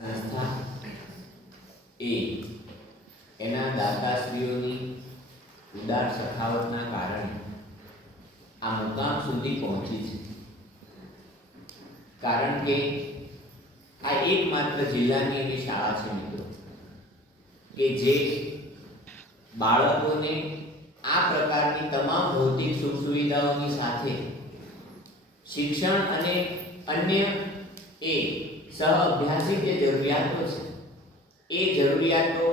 સંસ્થા એ એના દાતાશ્રીઓની ઉદાર સખાવતના કારણે આ મુકામ સુધી પહોંચી છે. કારણ કે આ એકમાત્ર જિલ્લાની એવી શાળા છે મિત્રો કે જે બાળકોને આ પ્રકારની તમામ ભૌતિક સુખ સુવિધાઓની સાથે શિક્ષણ અને અન્ય એ સહ અભ્યાસિક જે જરૂરિયાતો છે એ જરૂરિયાતો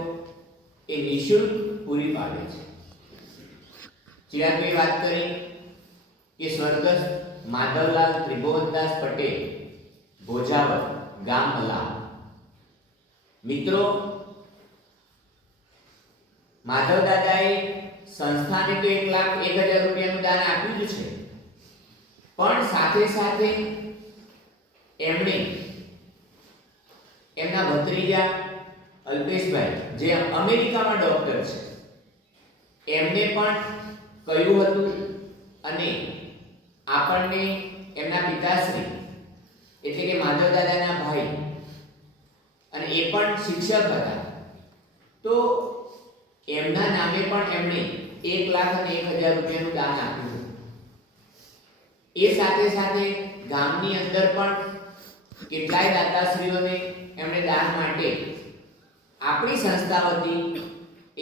એ નિઃશુલ્ક પૂરી પાડે છે. ચિરાગભાઈ વાત કરી કે સ્વર્ગસ્થ માધવલાલ ત્રિભુવનદાસ પટેલ ભોજાવર ગામ અલા. મિત્રો, માધવ દાદાએ સંસ્થાને તો 1,01,000 રૂપિયાનું દાન આપ્યું જ છે, પણ સાથે સાથે એમણે એમના ભત્રીજા અલ્પેશભાઈ જે અમેરિકામાં ડોક્ટર છે એમને પણ કહ્યું હતું અને આપણને એમના પિતાશ્રી એટલે કે માધવ દાદાના ભાઈ અને એ પણ શિક્ષક હતા, તો એમના નામે પણ એમણે 1,01,000 રૂપિયાનું દાન આપ્યું. એ સાથે સાથે ગામની અંદર પણ કેટલાય દાતાશ્રીઓને એમણે દાન માટે આપણી સંસ્થા વતી એ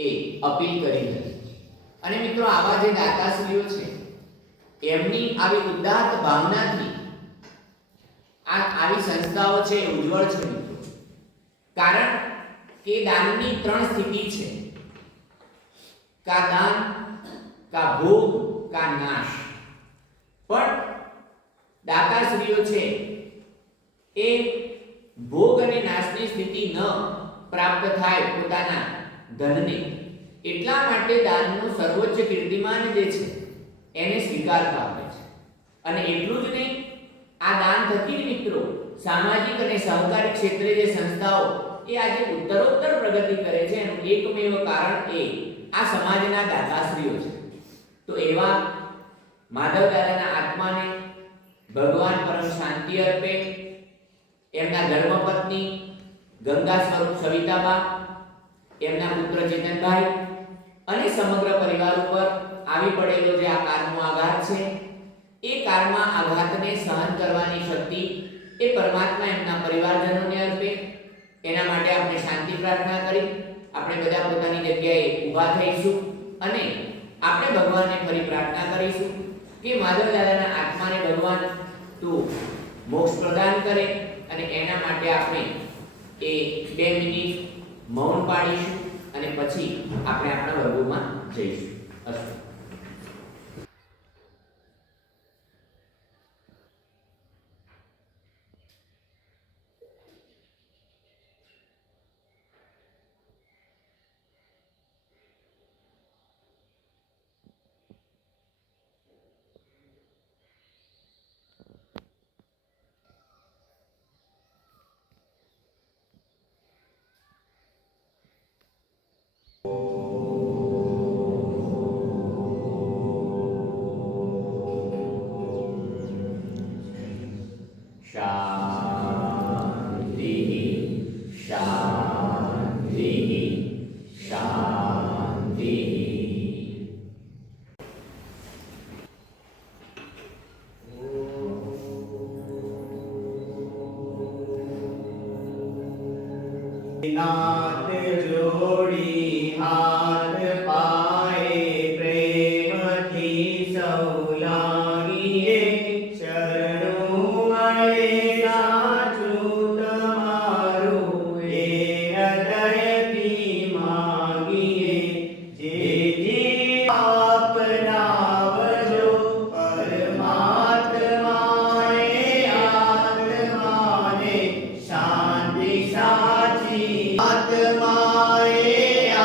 અપીલ કરી હતી. અને મિત્રો, આવા જે દાતાશ્રીઓ છે એમની આવી ઉદાત્ત ભાવનાથી આવી સંસ્થાઓ છે ઉજ્જવળ છે મિત્રો. કારણ કે દાનની 3 સ્થિતિ છે: કા દાન, કા ભોગ, કા નાશ. પણ દાતાશ્રીઓ છે એ ભોગ અને નાશની સ્થિતિ ન પ્રાપ્ત થાય પોતાના ધનને, એટલા માટે દાનનું સર્વોચ્ચ કીર્તિમાન જે છે એને સ્વીકારતા હોય છે. અને એટલું જ નહીં, આ દાન થકી મિત્રો સામાજિક અને સહકારી ક્ષેત્રે જે સંસ્થાઓ એ આજે ઉત્તરોત્તર પ્રગતિ કરે છે એનું એકમેવ કારણ એ આ સમાજના દાતાશ્રીઓ છે. તો એવા માધવ દાદાના આત્માને ભગવાન પરમ શાંતિ અર્પે. એમના ધર્મપત્ની ગંગા સ્વરૂપ સવિતાબા, એમના પુત્ર ચેતનભાઈ અને સમગ્ર પરિવાર ઉપર આવી પડેલો જે આ કારનો આઘાત છે એ કારમાં આઘાતને સહન કરવાની શક્તિ એ પરમાત્મા એમના પરિવારજનોને અર્પે. એના માટે આપણે શાંતિ પ્રાર્થના કરી આપણે બધા પોતાની જગ્યાએ ઊભા થઈશું અને આપણે ભગવાનને ફરી પ્રાર્થના કરીશું કે માધવ દાદાના આત્માને ભગવાન તું મોક્ષ પ્રદાન કરે. અને એના માટે આપણે એ 2 મિનિટ મૌન પાડીશું અને પછી આપણે આપણા વર્ગોમાં જઈશું. અસ્તુ. શાંતિ શાંતિ શાંતિ. નાથ જોડી હાથ પાએ પ્રેમથી સૌ લાગીએ શરણું મળે સાચું તમારું એ હૃદયથી માગીએ. જેથી આપનાવજો પરમાત્માએ આત્માને શાંતિ સાચી. આત્માએ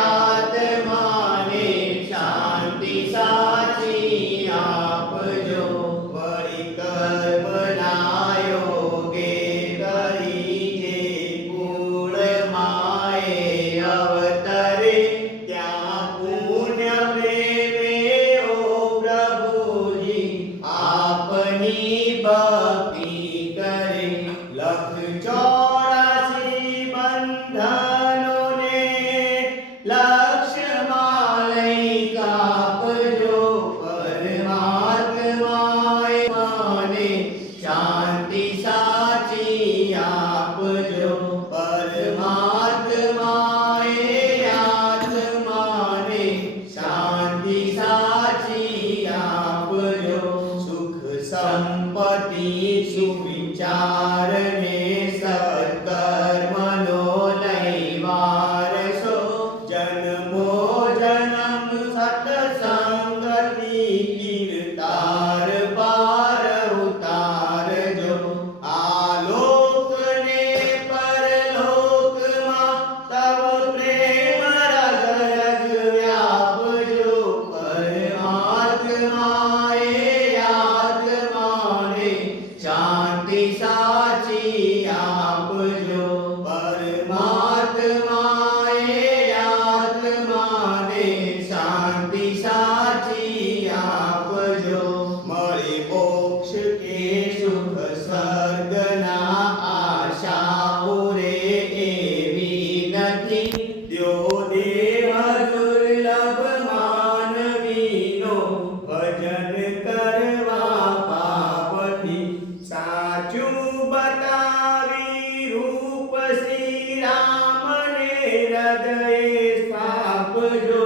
આત્માને શાંતિ સાચી આપજો. વળી કર્મના યોગે કરી જે પૂર્ણમાએ અવતરે ત્યાં પુણ્ય પ્રેમે ઓ પ્રભુજી આપની ભક્તિ કરે. લખ 84 સંપત્તિ સુવિચાર ને સત્કર્મનો લઈ વારસો જન્મો જન્મ સત્સંગતિ કીર્તાર પાર ઉતારજો આલોક ને પરલોકમાં તવ પ્રેમ રગ રગ વ્યાપજો પરમાત્માએ આત્માને શાંતિ સાચી આપજો પરમાત્માએ આત્માને શાંતિ સાચી આપજો મળે મોક્ષ કે સુખ સ્વર્ગના આશા રે એવી નથી દ્યો દેહ દુર્લભ માનવીનો ભજન કરવા પાપથી સાચું બતાવી રૂપ શ્રી રામને હૃદયે સ્થાપજો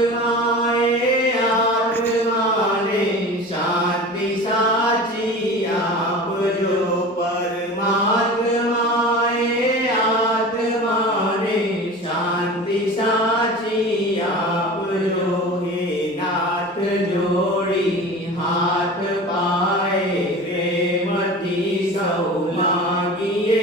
પરમાત્માએ આત્માને શાંતિ સાચી આપજો પરમાત્માએ આત્માને શાંતિ સાચી આપજો હે નાથ જોડી હાથ પાય પ્રેમથી સૌ લાગીએ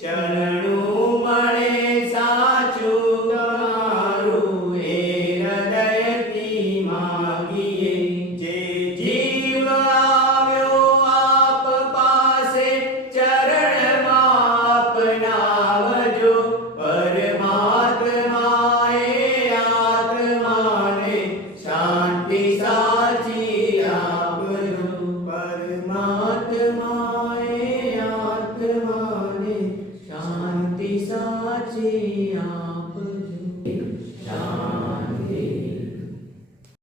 શરણું મળે સાચું તમારું એ હૃદયથી માગીએ જે જીવ આવ્યો આપ પાસે ચરણમાં અપનાવજો પરમાત્માએ આત્માને શાંતિ સાચી આપજો પરમાત્મા